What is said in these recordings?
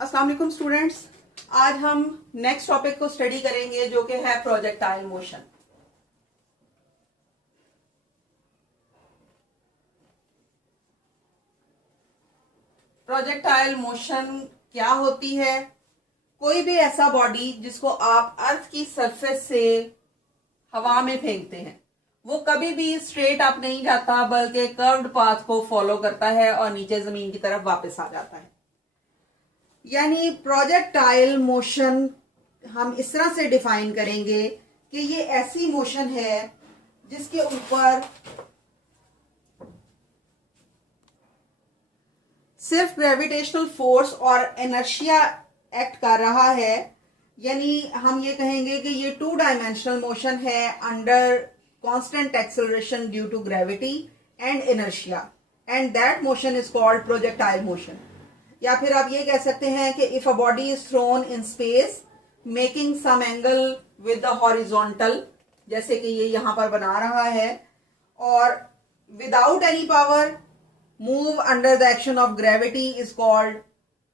अस्सलाम वालेकुम स्टूडेंट्स। आज हम नेक्स्ट टॉपिक को स्टडी करेंगे जो कि है प्रोजेक्टाइल मोशन। प्रोजेक्टाइल मोशन क्या होती है? कोई भी ऐसा बॉडी जिसको आप अर्थ की सरफेस से हवा में फेंकते हैं वो कभी भी स्ट्रेट अप नहीं जाता बल्कि कर्व्ड पाथ को फॉलो करता है और नीचे जमीन की तरफ वापस आ जाता है। यानी प्रोजेक्टाइल मोशन हम इस तरह से डिफाइन करेंगे कि ये ऐसी मोशन है जिसके ऊपर सिर्फ ग्रेविटेशनल फोर्स और इनर्शिया एक्ट कर रहा है। यानी हम ये कहेंगे कि ये 2 डायमेंशनल मोशन है under constant acceleration due to gravity and inertia, and that motion is called projectile motion. या फिर आप ये कह सकते हैं कि if a body is thrown in space making some angle with the horizontal, जैसे कि ये यहां पर बना रहा है, और without any power move under the action of gravity is called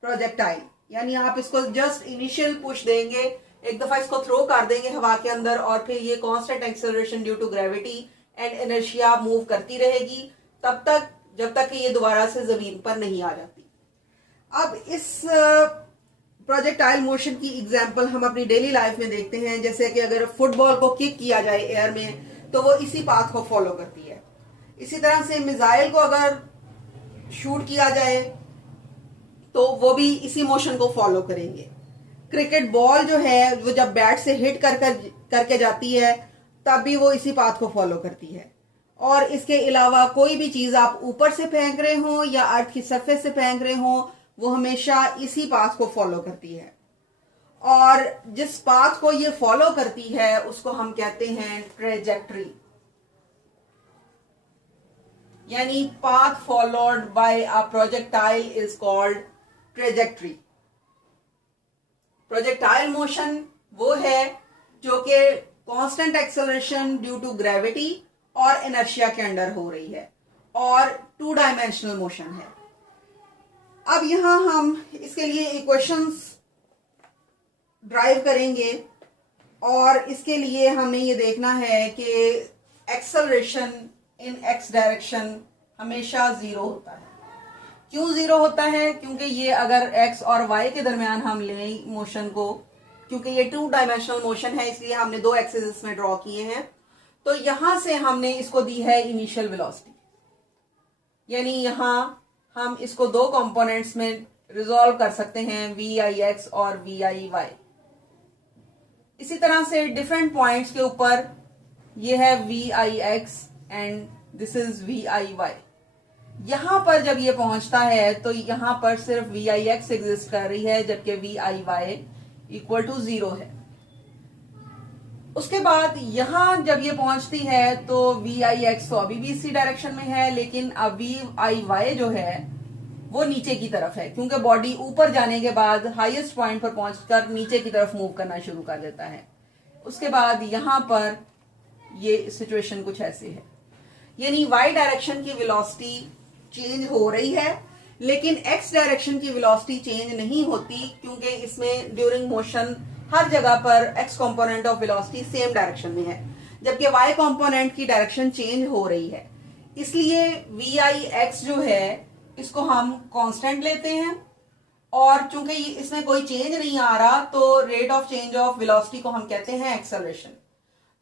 projectile. यानी आप इसको जस्ट इनिशियल पुश देंगे, एक दफा इसको थ्रो कर देंगे हवा के अंदर और फिर ये constant acceleration due to gravity and inertia move करती रहेगी तब तक जब तक कि ये दोबारा से जमीन पर नहीं आ जाती। अब इस प्रोजेक्टाइल मोशन की एग्जांपल हम अपनी डेली लाइफ में देखते हैं। जैसे कि अगर फुटबॉल को किक किया जाए एयर में तो वो इसी पाथ को फॉलो करती है। इसी तरह से मिसाइल को अगर शूट किया जाए तो वो भी इसी मोशन को फॉलो करेंगे। क्रिकेट बॉल जो है वो जब बैट से हिट करके जाती है तब भी वो इसी पाथ को फॉलो करती है। और इसके अलावा कोई भी चीज आप ऊपर से फेंक रहे हो या अर्थ की सरफेस से फेंक रहे हो वो हमेशा इसी पाथ को फॉलो करती है। और जिस पाथ को ये फॉलो करती है उसको हम कहते हैं ट्रेजेक्ट्री। यानी path followed by a projectile is called trajectory. Projectile motion वो है जो कि constant acceleration due to gravity और इनर्शिया के अंडर हो रही है और 2 डायमेंशनल मोशन है। अब यहां हम इसके लिए इक्वेशंस ड्राइव करेंगे और इसके लिए हमें ये देखना है कि एक्सेलरेशन इन एक्स डायरेक्शन हमेशा 0 होता है। क्यों 0 होता है? क्योंकि ये अगर एक्स और वाई के दरमियान हम लें मोशन को, क्योंकि ये 2 डायमेंशनल मोशन है इसलिए हमने 2 एक्सिस में ड्रॉ किए हैं, तो यहां से हमने इसको दी है इनिशियल वेलोसिटी। यानी यहां हम इसको 2 कंपोनेंट्स में रिजॉल्व कर सकते हैं, वी आई एक्स और वी आई वाई। इसी तरह से डिफरेंट पॉइंट्स के ऊपर ये है v I x and this is v i y. यहां पर जब ये पहुंचता है तो यहां पर सिर्फ वी आई एक्स एग्जिस्ट कर रही है जबकि v i y equal to 0 है। उसके बाद यहां जब ये पहुंचती है तो वी आई एक्स तो अभी भी इसी डायरेक्शन में है, लेकिन अब वी आई वाई जो है वो नीचे की तरफ है क्योंकि बॉडी ऊपर जाने के बाद हाईएस्ट पॉइंट पर पहुंचकर नीचे की तरफ मूव करना शुरू कर देता है। उसके बाद यहां पर ये सिचुएशन कुछ ऐसे है। यानी वाई डायरेक्शन की वेलोसिटी चेंज हो रही है लेकिन एक्स डायरेक्शन की वेलोसिटी चेंज नहीं होती क्योंकि इसमें ड्यूरिंग मोशन हर जगह पर x component of velocity same direction में है जबकि वाई कंपोनेंट की डायरेक्शन चेंज हो रही है। इसलिए वी आई एक्स जो है इसको हम कांस्टेंट लेते हैं और चूंकि इसमें कोई चेंज नहीं आ रहा तो rate of change of velocity को हम कहते हैं एक्सेलरेशन।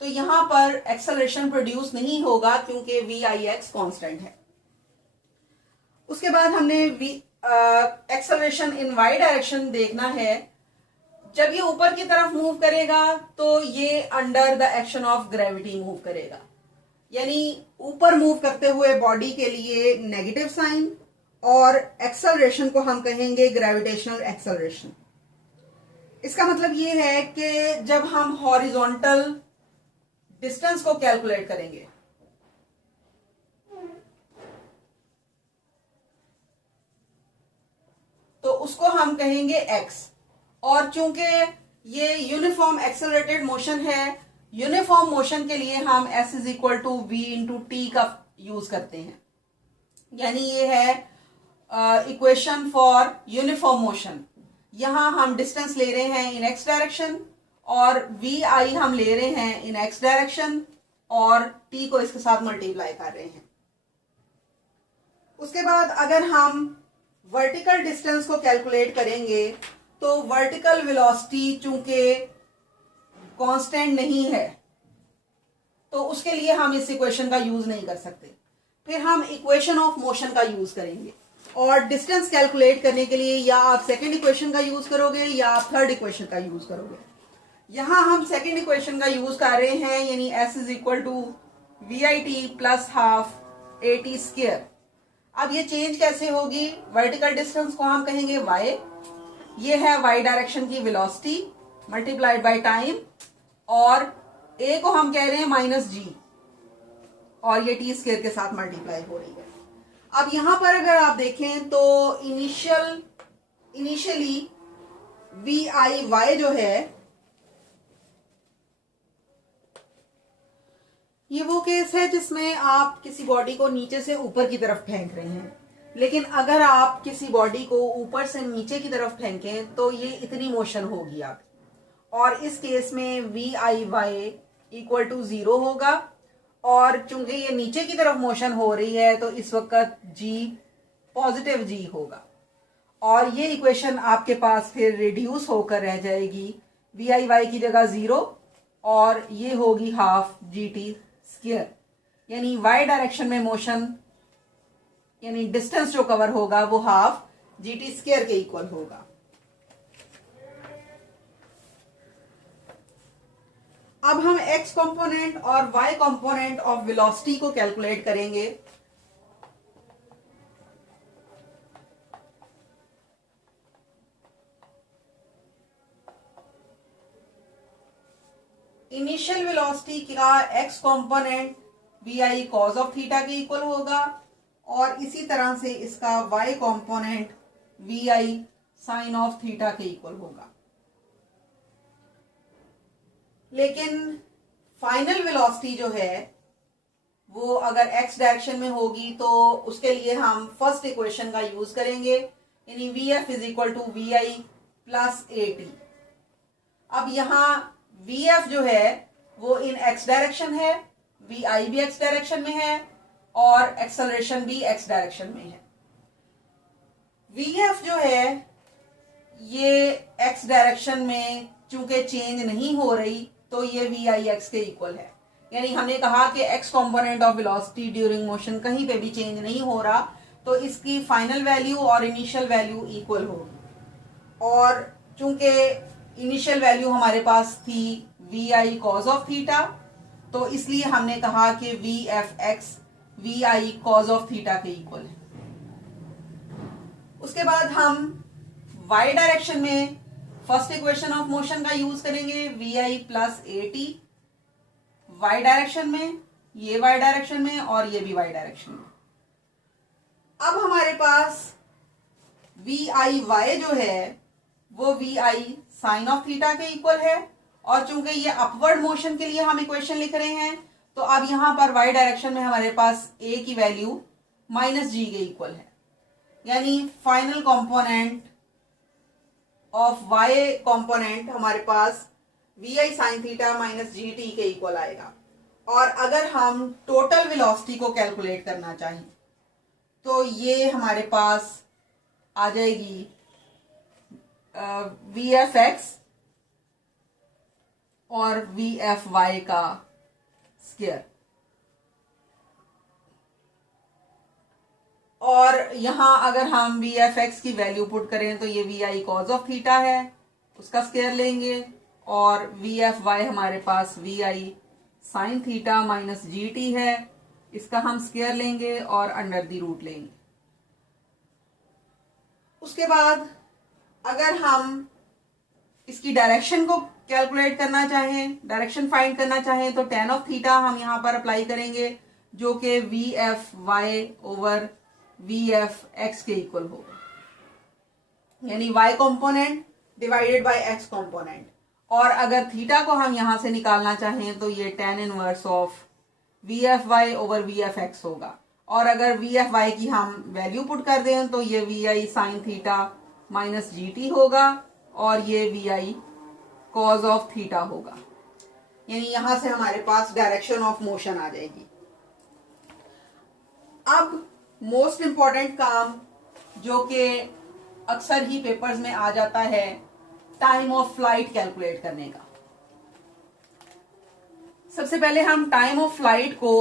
तो यहां पर एक्सेलरेशन प्रोड्यूस नहीं होगा क्योंकि वी आई एक्स कॉन्स्टेंट है। उसके बाद हमने एक्सेलरेशन इन वाई डायरेक्शन देखना है। जब ये ऊपर की तरफ मूव करेगा तो ये under the action of gravity move करेगा। यानी ऊपर मूव करते हुए बॉडी के लिए नेगेटिव साइन और एक्सेलरेशन को हम कहेंगे ग्रेविटेशनल एक्सेलरेशन। इसका मतलब ये है कि जब हम हॉरिजॉन्टल डिस्टेंस को कैलकुलेट करेंगे तो उसको हम कहेंगे x, और चूंकि ये यूनिफॉर्म एक्सेलरेटेड मोशन है, यूनिफॉर्म मोशन के लिए हम s is equal to v into t का यूज करते हैं। यानी ये है इक्वेशन फॉर यूनिफॉर्म मोशन। यहां हम डिस्टेंस ले रहे हैं इन एक्स डायरेक्शन और वी आई हम ले रहे हैं इन एक्स डायरेक्शन और टी को इसके साथ मल्टीप्लाई कर रहे हैं। उसके बाद अगर हम वर्टिकल डिस्टेंस को कैलकुलेट करेंगे तो वर्टिकल वेलोसिटी चूंकि कांस्टेंट नहीं है तो उसके लिए हम इस इक्वेशन का यूज नहीं कर सकते। फिर हम इक्वेशन ऑफ मोशन का यूज करेंगे और डिस्टेंस कैलकुलेट करने के लिए या आप सेकेंड इक्वेशन का यूज करोगे या आप थर्ड इक्वेशन का यूज करोगे। यहां हम सेकेंड इक्वेशन का यूज कर रहे हैं, यानी s is equal to we I T plus half A T square. अब ये चेंज कैसे होगी? वर्टिकल डिस्टेंस को हम कहेंगे y, ये है y डायरेक्शन की वेलोसिटी मल्टीप्लाइड बाय टाइम और a को हम कह रहे हैं माइनस जी और ये टी स्क्वायर के साथ मल्टीप्लाई हो रही है। अब यहां पर अगर आप देखें तो इनिशियली वी आई वाई जो है ये वो केस है जिसमें आप किसी बॉडी को नीचे से ऊपर की तरफ फेंक रहे हैं, लेकिन अगर आप किसी बॉडी को ऊपर से नीचे की तरफ फेंकें तो ये इतनी मोशन होगी आप, और इस केस में v i y equal to 0 होगा और चूंकि ये नीचे की तरफ मोशन हो रही है तो इस वक्त जी पॉजिटिव जी होगा और ये इक्वेशन आपके पास फिर रिड्यूस होकर रह जाएगी वी आई वाई की जगह 0 और ये होगी हाफ जी टी स्क्वायर, यानी वाई डायरेक्शन में मोशन यानी डिस्टेंस जो कवर होगा वो हाफ जी टी स्क्वायर के इक्वल होगा। अब हम x कंपोनेंट और y कंपोनेंट ऑफ वेलोसिटी को कैलकुलेट करेंगे। इनिशियल वेलोसिटी का x component v I cos of theta के इक्वल होगा और इसी तरह से इसका y component v I sine of theta के इक्वल होगा। लेकिन फाइनल वेलोसिटी जो है वो अगर x डायरेक्शन में होगी तो उसके लिए हम फर्स्ट इक्वेशन का यूज करेंगे, यानी v f is equal to we I plus A t. अब यहाँ वी एफ जो है वो इन x डायरेक्शन है, वी आई भी x डायरेक्शन में है और एक्सेलरेशन भी x डायरेक्शन में है। वी एफ जो है ये x डायरेक्शन में चूंकि चेंज नहीं हो रही तो ये वी आई एक्स के इक्वल है, यानी हमने कहा कि x component of velocity during motion कहीं पे भी चेंज नहीं हो रहा तो इसकी फाइनल वैल्यू और इनिशियल वैल्यू इक्वल होगी। और चूंकि इनिशियल वैल्यू हमारे पास थी V I cos of theta तो इसलिए हमने कहा कि V F X V I cos of theta के इक्वल है। उसके बाद हम y डायरेक्शन में फर्स्ट इक्वेशन ऑफ मोशन का यूज करेंगे वी आई प्लस ए टी, वाई डायरेक्शन में, ये वाई डायरेक्शन में और ये भी वाई डायरेक्शन में। अब हमारे पास वी आई वाई जो है वो V I sine of theta के इक्वल है और चूंकि ये अपवर्ड मोशन के लिए हम इक्वेशन लिख रहे हैं तो अब यहां पर वाई डायरेक्शन में हमारे पास ए की वैल्यू माइनस जी के इक्वल है, यानी final component of y component हमारे पास वी आई साइन थीटा माइनस जी टी के इक्वल आएगा। और अगर हम टोटल वेलोसिटी को कैलकुलेट करना चाहें तो ये हमारे पास आ जाएगी वी एफ एक्स और वी एफ वाई का स्क्वायर, और यहां अगर हम वी एफ एक्स की वैल्यू पुट करें तो ये we I cos of theta है उसका स्क्वायर लेंगे और वी एफ वाई हमारे पास वी आई साइन थीटा माइनस जी टी है, इसका हम स्क्वायर लेंगे और अंडर द रूट लेंगे। उसके बाद अगर हम इसकी डायरेक्शन को कैलकुलेट करना चाहें, डायरेक्शन फाइंड करना चाहें तो टेन ऑफ थीटा हम यहां पर अप्लाई करेंगे जो कि V F Y over V F X के इक्वल होगा, यानी y component divided by x component. और अगर थीटा को हम यहां से निकालना चाहें तो ये tan inverse of V F Y over V F X होगा, और अगर वी एफ वाई की हम वैल्यू पुट कर दें तो ये we I sine theta minus ji T होगा और ये we I cos of theta होगा। यानी यहां से हमारे पास डायरेक्शन ऑफ मोशन आ जाएगी। अब मोस्ट इंपॉर्टेंट काम जो कि अक्सर ही पेपर्स में आ जाता है, टाइम ऑफ फ्लाइट कैलकुलेट करने का। सबसे पहले हम टाइम ऑफ फ्लाइट को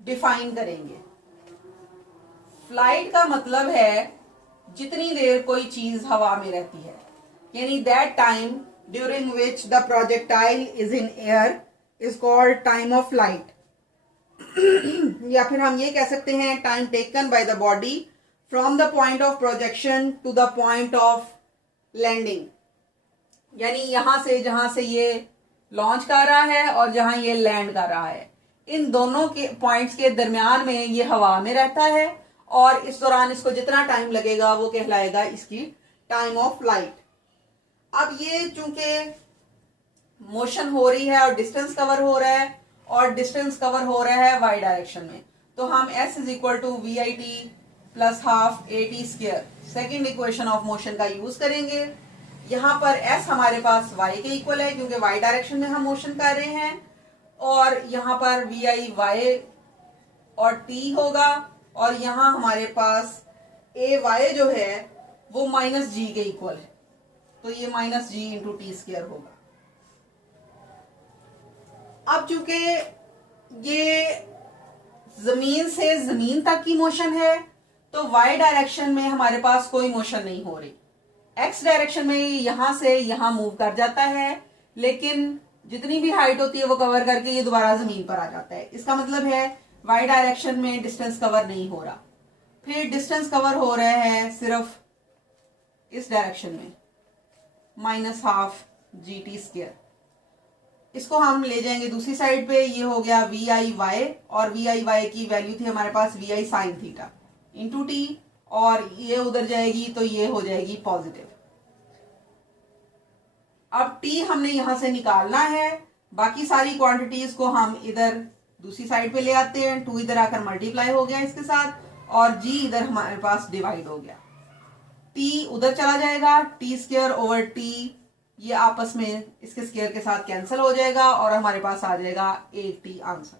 डिफाइन करेंगे। फ्लाइट का मतलब है जितनी देर कोई चीज हवा में रहती है, यानी that time during which the projectile is in air is called time of flight. या फिर हम ये कह सकते हैं time taken by the body from the point of projection to the point of landing. यानी यहां से जहां से ये लॉन्च कर रहा है और जहां ये लैंड कर रहा है, इन दोनों के पॉइंट्स के दरमियान में ये हवा में रहता है और इस दौरान इसको जितना टाइम लगेगा वो कहलाएगा इसकी टाइम ऑफ फ्लाइट। अब ये चूंकि मोशन हो रही है और डिस्टेंस कवर हो रहा है और डिस्टेंस कवर हो रहा है वाई डायरेक्शन में, तो हम s is equal to we I T plus half A T square second equation of motion का यूज करेंगे। यहां पर s हमारे पास y के इक्वल है क्योंकि y डायरेक्शन में हम मोशन कर रहे हैं, और यहां पर वी आई वाई और t होगा, और यहां हमारे पास ए वाई जो है वो माइनस जी के इक्वल है, तो ये माइनस जी इंटू टी स्क्र होगा। अब चूंकि ये जमीन से जमीन तक की मोशन है तो y डायरेक्शन में हमारे पास कोई मोशन नहीं हो रही। x डायरेक्शन में यहां से यहां मूव कर जाता है, लेकिन जितनी भी हाइट होती है वो कवर करके ये दोबारा जमीन पर आ जाता है। इसका मतलब है y डायरेक्शन में डिस्टेंस कवर नहीं हो रहा। फिर डिस्टेंस कवर हो रहा है सिर्फ इस डायरेक्शन में, minus half g T square. इसको हम ले जाएंगे दूसरी साइड पे, ये हो गया वी आई वाई, और वी आई वाई की वैल्यू थी हमारे पास वी आई साइन थीटा इंटू टी, और ये उधर जाएगी तो ये हो जाएगी पॉजिटिव। अब टी हमने यहां से निकालना है, बाकी सारी क्वांटिटीज को हम इधर दूसरी साइड पे ले आते हैं। 2 इधर आकर मल्टीप्लाई हो गया इसके साथ, और जी इधर हमारे पास डिवाइड हो गया। टी उधर चला जाएगा, टी स्क्वायर ओवर टी ये आपस में इसके स्क्वायर के साथ कैंसिल हो जाएगा और हमारे पास आ जाएगा 80 आंसर।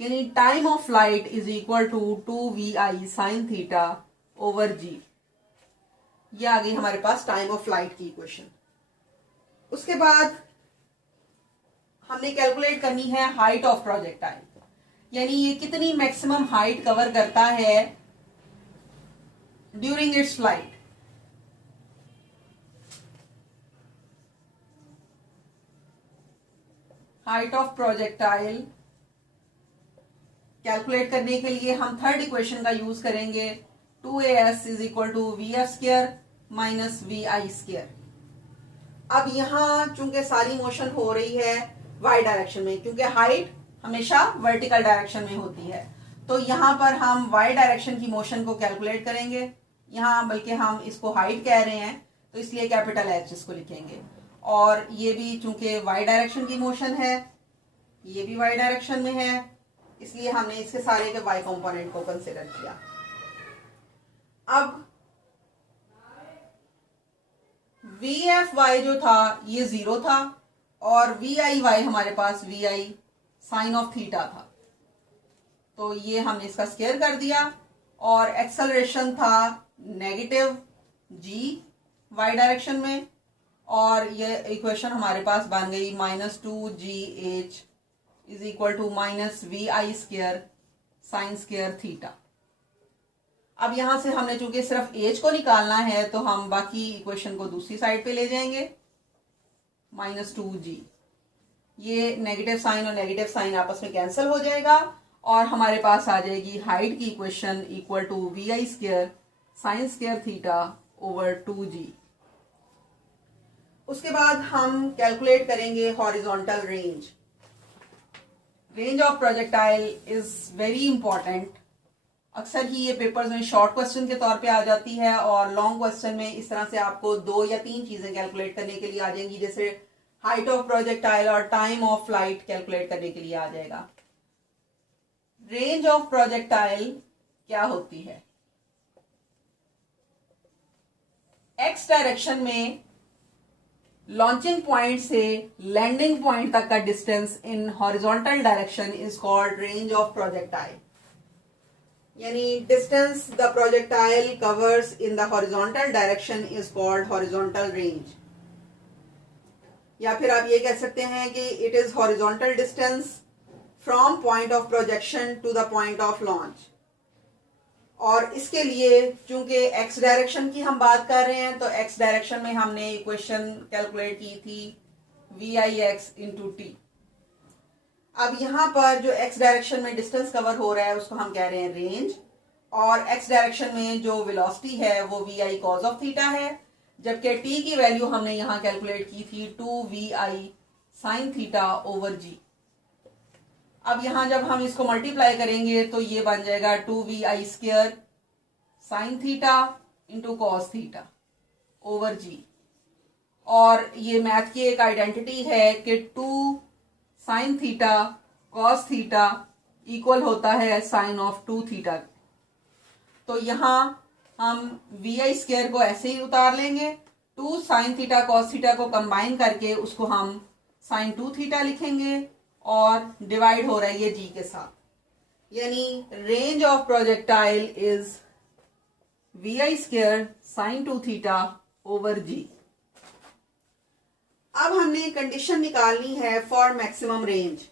यानी time of flight is equal to 2 v I sine theta over g. ये आ गई हमारे पास टाइम ऑफ फ्लाइट की इक्वेशन। उसके बाद हमने कैलकुलेट करनी है हाइट ऑफ प्रोजेक्टाइल, यानी ये कितनी मैक्सिमम हाइट कवर करता है during its flight. Height of projectile calculate करने के लिए हम थर्ड इक्वेशन का यूज करेंगे, 2as is equal to V F square minus V I square. अब यहां चूंकि सारी मोशन हो रही है y डायरेक्शन में, क्योंकि हाइट हमेशा वर्टिकल डायरेक्शन में होती है, तो यहां पर हम y डायरेक्शन की मोशन को कैलकुलेट करेंगे। यहां बल्कि हम इसको हाइट कह रहे हैं तो इसलिए कैपिटल H इसको लिखेंगे, और ये भी चूंकि y डायरेक्शन की मोशन है, ये भी y डायरेक्शन में है, इसलिए हमने इसके सारे के y कंपोनेंट को कंसिडर किया। अब VFY जो था ये 0 था, और VIY हमारे पास VI साइन ऑफ थीटा था, तो ये हमने इसका स्क्वायर कर दिया, और एक्सेलरेशन था नेगेटिव g y डायरेक्शन में, और ये इक्वेशन हमारे पास बन गई -2gh is equal to minus V I square sine square theta. अब यहां से हमने चूंकि सिर्फ h को निकालना है तो हम बाकी इक्वेशन को दूसरी साइड पे ले जाएंगे, -2g। ये नेगेटिव साइन और नेगेटिव साइन आपस में कैंसिल हो जाएगा, और हमारे पास आ जाएगी हाइट की equation equal to we I square sine square theta over 2g। उसके बाद हम कैलकुलेट करेंगे horizontal range. Range of projectile is very important. अक्सर ही ये पेपर्स में शॉर्ट क्वेश्चन के तौर पे आ जाती है, और लॉन्ग क्वेश्चन में इस तरह से आपको 2 या 3 चीजें कैलकुलेट करने के लिए आ जाएंगी, जैसे हाइट ऑफ प्रोजेक्टाइल और टाइम ऑफ फ्लाइट कैलकुलेट करने के लिए आ जाएगा। रेंज ऑफ प्रोजेक्टाइल क्या होती है? एक्स डायरेक्शन में लॉन्चिंग पॉइंट से लैंडिंग पॉइंट तक का distance in horizontal direction is called range of projectile. यानी distance the projectile covers in the horizontal direction is called horizontal range. या फिर आप ये कह सकते हैं कि it is horizontal distance from point of projection to the point of launch. और इसके लिए चूंकि एक्स डायरेक्शन की हम बात कर रहे हैं तो एक्स डायरेक्शन में हमने इक्वेशन कैलकुलेट की थी वी आई एक्स इंटू टी। अब यहां पर जो एक्स डायरेक्शन में डिस्टेंस कवर हो रहा है उसको हम कह रहे हैं रेंज, और एक्स डायरेक्शन में जो वेलोसिटी है वो V I cos of theta है, जबकि टी की वैल्यू हमने यहां कैलकुलेट की थी 2vi साइन थीटा ओवर जी। अब यहां जब हम इसको मल्टीप्लाई करेंगे तो ये बन जाएगा 2vi square sine theta into cos theta over g. और ये मैथ की एक आइडेंटिटी है कि 2 sine theta cos theta equal होता है साइन ऑफ 2 थीटा। तो यहां हम vi स्क्वायर को ऐसे ही उतार लेंगे, 2 साइन थीटा कॉस थीटा को कंबाइन करके उसको हम साइन 2 थीटा लिखेंगे और डिवाइड हो रहा है ये जी के साथ। यानी range of projectile is vi square sine 2 theta over जी। अब हमने कंडीशन निकालनी है for maximum range.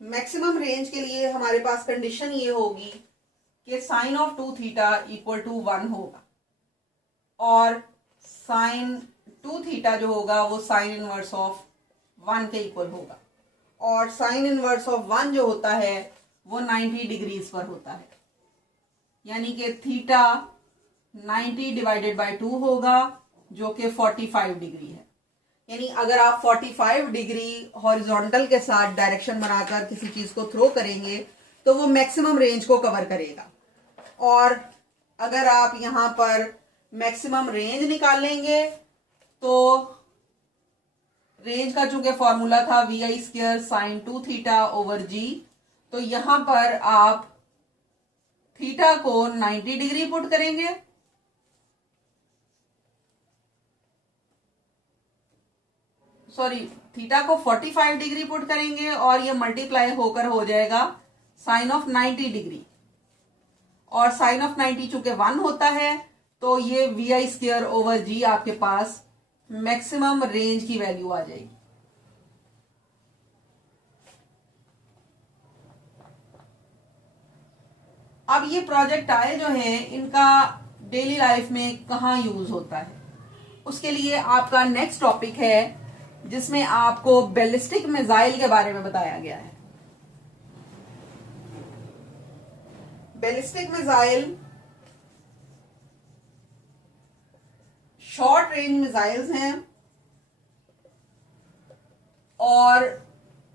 Maximum range के लिए हमारे पास कंडीशन ये होगी कि sign of 2 theta equal to 1 होगा और साइन 2 थीटा जो होगा वो साइन इनवर्स ऑफ 1 के इक्वल होगा, और साइन इनवर्स ऑफ 1 जो होता है वो 90 डिग्रीज पर होता है। यानी कि थीटा 90 डिवाइडेड बाय 2 होगा जो कि 45 डिग्री है। यानी अगर आप 45 डिग्री हॉरिजॉन्टल के साथ डायरेक्शन बनाकर किसी चीज को थ्रो करेंगे तो वो मैक्सिमम रेंज को कवर करेगा। और अगर आप यहां पर मैक्सिमम रेंज निकालेंगे तो रेंज का चूंकि फॉर्मूला था vi square sine 2 theta over g, तो यहां पर आप थीटा को 90 डिग्री पुट करेंगे थीटा को 45 डिग्री पुट करेंगे और ये मल्टीप्लाई होकर हो जाएगा साइन ऑफ 90 डिग्री, और साइन ऑफ 90 चूंकि 1 होता है तो ये vi स्क्वायर ओवर जी आपके पास मैक्सिमम रेंज की वैल्यू आ जाएगी। अब ये प्रोजेक्टाइल जो है इनका डेली लाइफ में कहाँ यूज होता है, उसके लिए आपका नेक्स्ट टॉपिक है जिसमें आपको बैलिस्टिक मिसाइल के बारे में बताया गया है। Ballistic missile short range missiles हैं और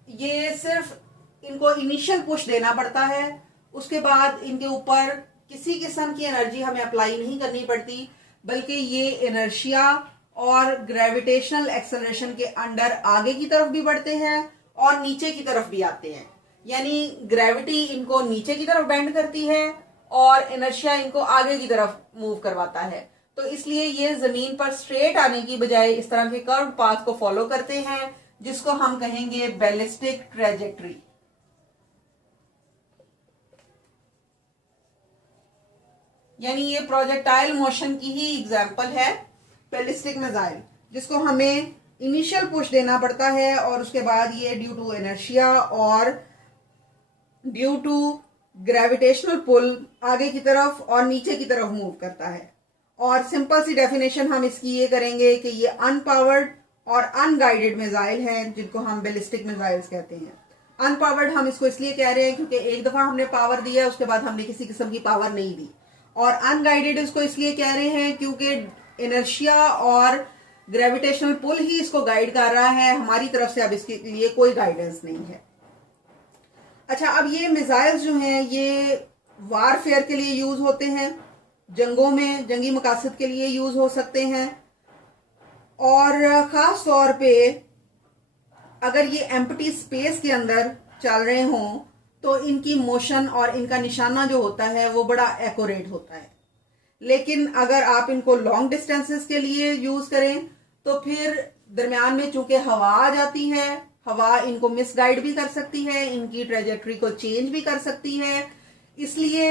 ये सिर्फ इनको इनिशियल पुश देना पड़ता है, उसके बाद इनके ऊपर किसी किस्म की एनर्जी हमें अप्लाई नहीं करनी पड़ती, बल्कि ये इनर्शिया और ग्रेविटेशनल एक्सेलरेशन के अंडर आगे की तरफ भी बढ़ते हैं और नीचे की तरफ भी आते हैं। यानी ग्रेविटी इनको नीचे की तरफ बेंड करती है और इनर्शिया इनको आगे की तरफ मूव करवाता है। तो इसलिए ये जमीन पर स्ट्रेट आने की बजाय इस तरह के कर्व पाथ को फॉलो करते हैं जिसको हम कहेंगे बैलिस्टिक ट्रेजेक्ट्री। यानी ये प्रोजेक्टाइल मोशन की ही एग्जांपल है बैलिस्टिक मिसाइल, जिसको हमें इनिशियल पुश देना पड़ता है और उसके बाद ये ड्यू टू इनर्शिया और ड्यू टू ग्रेविटेशनल पुल आगे की तरफ और नीचे की तरफ मूव करता है। और सिंपल सी डेफिनेशन हम इसकी ये करेंगे कि ये अनपावर्ड और अनगाइडेड मिसाइल हैं जिनको हम बैलिस्टिक मिसाइल्स कहते हैं। अनपावर्ड हम इसको इसलिए कह रहे हैं क्योंकि एक दफा हमने पावर दिया है उसके बाद हमने किसी किस्म की पावर नहीं दी, और अनगाइडेड इसको इसलिए कह रहे हैं क्योंकि इनर्शिया और ग्रेविटेशनल पुल ही इसको गाइड कर रहा है, हमारी तरफ से अब इसके लिए कोई गाइडेंस नहीं है। अच्छा, अब ये मिसाइल्स जो हैं ये वारफेयर के लिए यूज होते हैं, जंगों में जंगी मकासद के लिए यूज हो सकते हैं, और खास तौर पे अगर ये एम्प्टी स्पेस के अंदर चल रहे हों तो इनकी मोशन और इनका निशाना जो होता है वो बड़ा एक्यूरेट होता है। लेकिन अगर आप इनको लॉन्ग डिस्टेंसेस के लिए यूज करें तो फिर दरमियान में चूंकि हवा आ जाती है, हवा इनको मिसगाइड भी कर सकती है, इनकी ट्रेजेक्ट्री को चेंज भी कर सकती है, इसलिए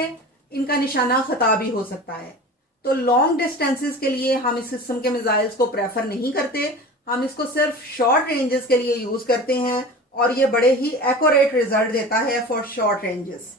इनका निशाना खता भी हो सकता है। तो लॉन्ग डिस्टेंसेस के लिए हम इस किस्म के मिसाइल्स को प्रेफर नहीं करते, हम इसको सिर्फ शॉर्ट रेंजेस के लिए यूज करते हैं और ये बड़े ही एक्यूरेट रिजल्ट देता है फॉर शॉर्ट रेंजेस।